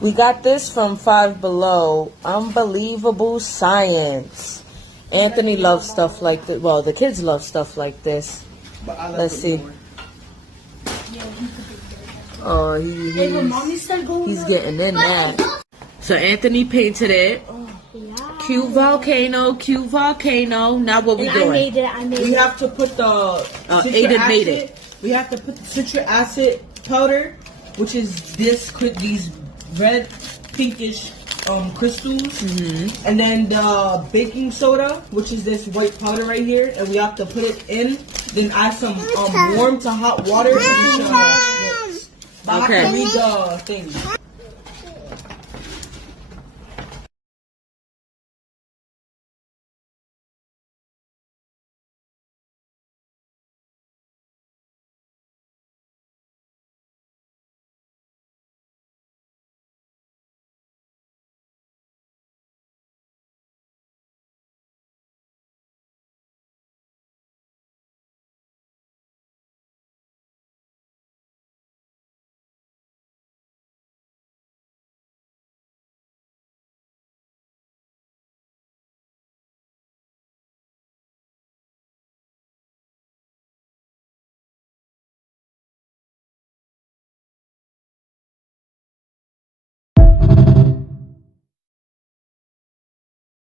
We got this from Five Below. Unbelievable Science. Anthony loves stuff like this. Well, the kids love stuff like this. Let's see. Oh, he's getting in that. So Anthony painted it. Cute volcano, cute volcano. Now what we doing? I made it. We have to put the Aiden made it. We have to put the citric acid powder, which is these red, pinkish crystals, and then the baking soda, which is this white powder right here, and we have to put it in. Then add some warm to hot water. Okay. Read the thing.